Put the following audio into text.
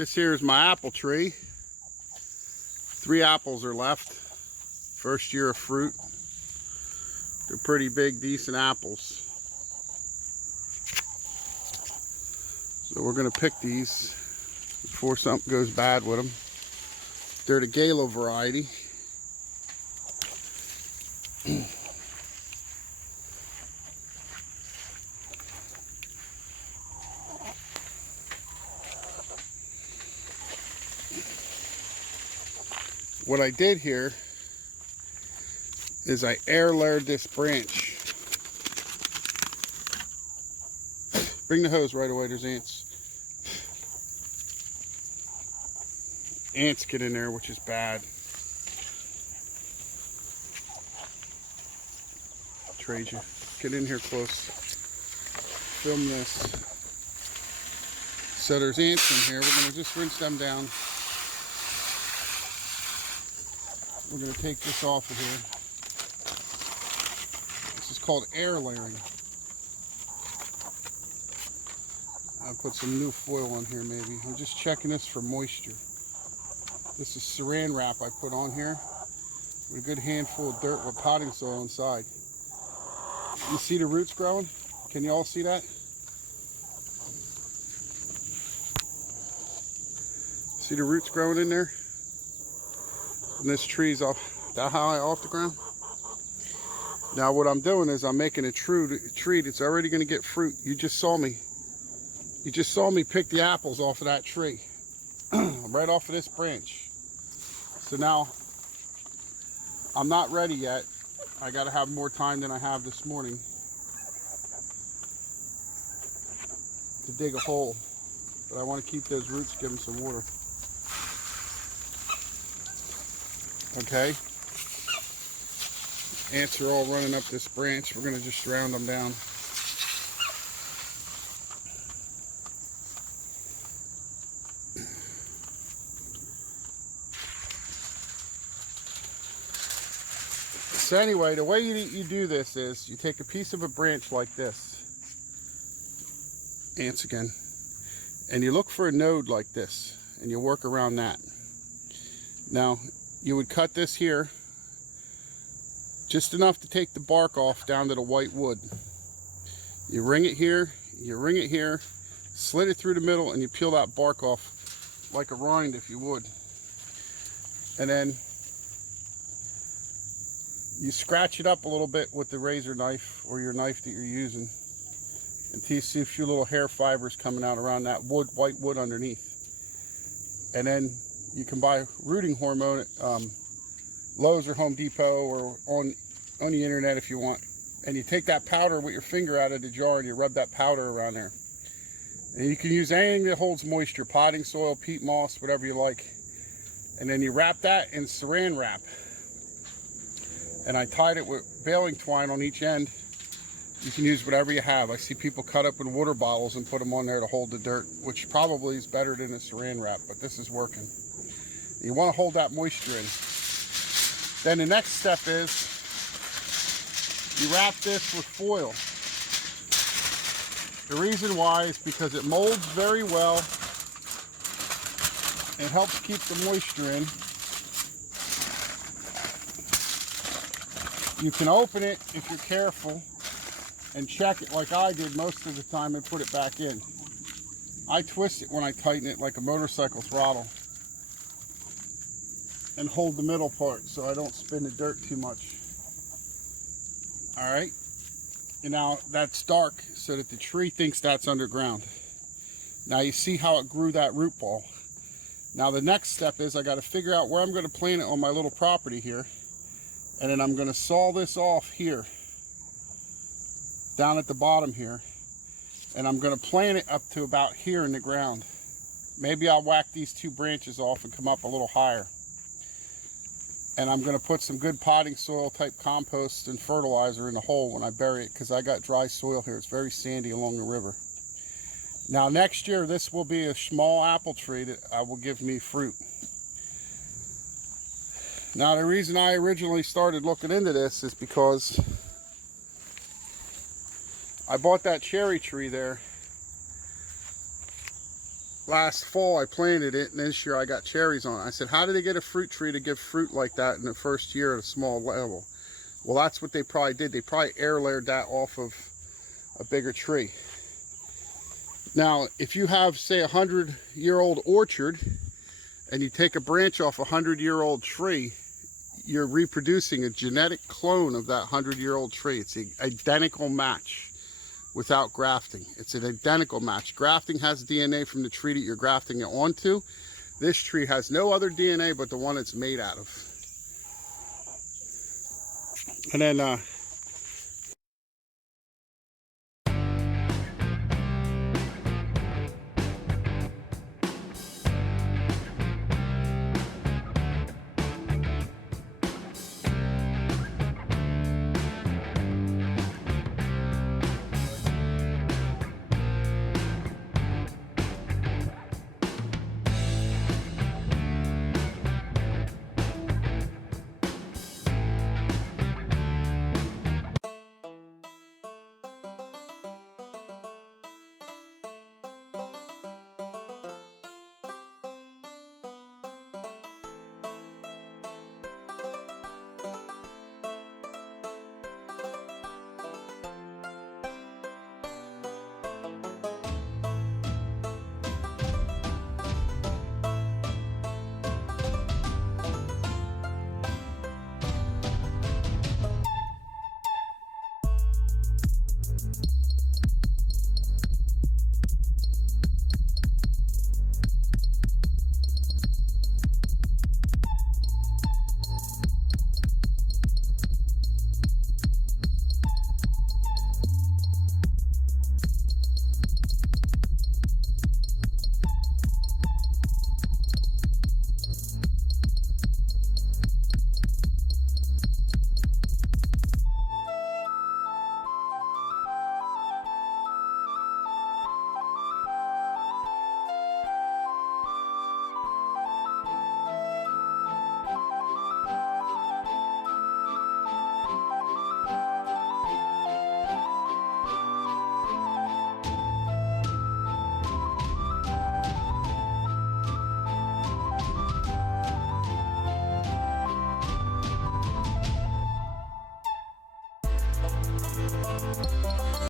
This here is my apple tree. 3 apples are left. First year of fruit. They're pretty big, decent apples. So we're going to pick these before something goes bad with them. They're the Galo variety. What I did here is I air layered this branch. Bring the hose right away, there's ants. Ants get in there, which is bad. Trade you. Get in here close. Film this. So there's ants in here. We're going to just rinse them down. We're going to take this off of here. This is called air layering. I'll put some new foil on here maybe. I'm just checking this for moisture. This is saran wrap I put on here with a good handful of dirt with potting soil inside. You see the roots growing? Can you all see that? See the roots growing in there? And this tree's off that high off the ground. Now what I'm doing is I'm making a tree that's already going to get fruit. You just saw me pick the apples off of that tree. Right off of this branch. So now I'm not ready yet. I got to have more time than I have this morning to dig a hole. But I want to keep those roots, give them some water. Okay, ants are all running up this branch. We're going to just round them down. So anyway, the way you do this is you take a piece of a branch like this, ants again, and you look for a node like this, and you work around that. Now, you would cut this here, just enough to take the bark off down to the white wood. You ring it here, slit it through the middle, and you peel that bark off like a rind if you would. And then you scratch it up a little bit with the razor knife or your knife that you're using until you see a few little hair fibers coming out around that wood, white wood underneath. And then you can buy rooting hormone at Lowe's or Home Depot or on the internet if you want. And you take that powder with your finger out of the jar and you rub that powder around there. And you can use anything that holds moisture, potting soil, peat moss, whatever you like. And then you wrap that in saran wrap. And I tied it with baling twine on each end. You can use whatever you have. I see people cut up in water bottles and put them on there to hold the dirt, which probably is better than a saran wrap, but this is working. You want to hold that moisture in. Then the next step is you wrap this with foil. The reason why is because it molds very well. It helps keep the moisture in. You can open it if you're careful and check it like I did most of the time and put it back in. I twist it when I tighten it like a motorcycle throttle and hold the middle part so I don't spin the dirt too much. All right, and now that's dark so that the tree thinks that's underground. Now you see how it grew that root ball. Now the next step is I got to figure out where I'm going to plant it on my little property here, and then I'm going to saw this off here down at the bottom here, and I'm going to plant it up to about here in the ground. Maybe I'll whack these 2 branches off and come up a little higher. And I'm going to put some good potting soil type compost and fertilizer in the hole when I bury it, because I got dry soil here. It's very sandy along the river. Now next year this will be a small apple tree that will give me fruit. Now the reason I originally started looking into this is because I bought that cherry tree there last fall I planted it, and this year I got cherries on it. I said, how did they get a fruit tree to give fruit like that in the first year at a small level? Well, that's what they probably did. They probably air layered that off of a bigger tree. Now, if you have, say, a 100-year-old orchard, and you take a branch off a 100-year-old tree, you're reproducing a genetic clone of that 100-year-old tree. It's an identical match without grafting. It's an identical match. Grafting has DNA from the tree that you're grafting it onto. This tree has no other DNA but the one it's made out of. And then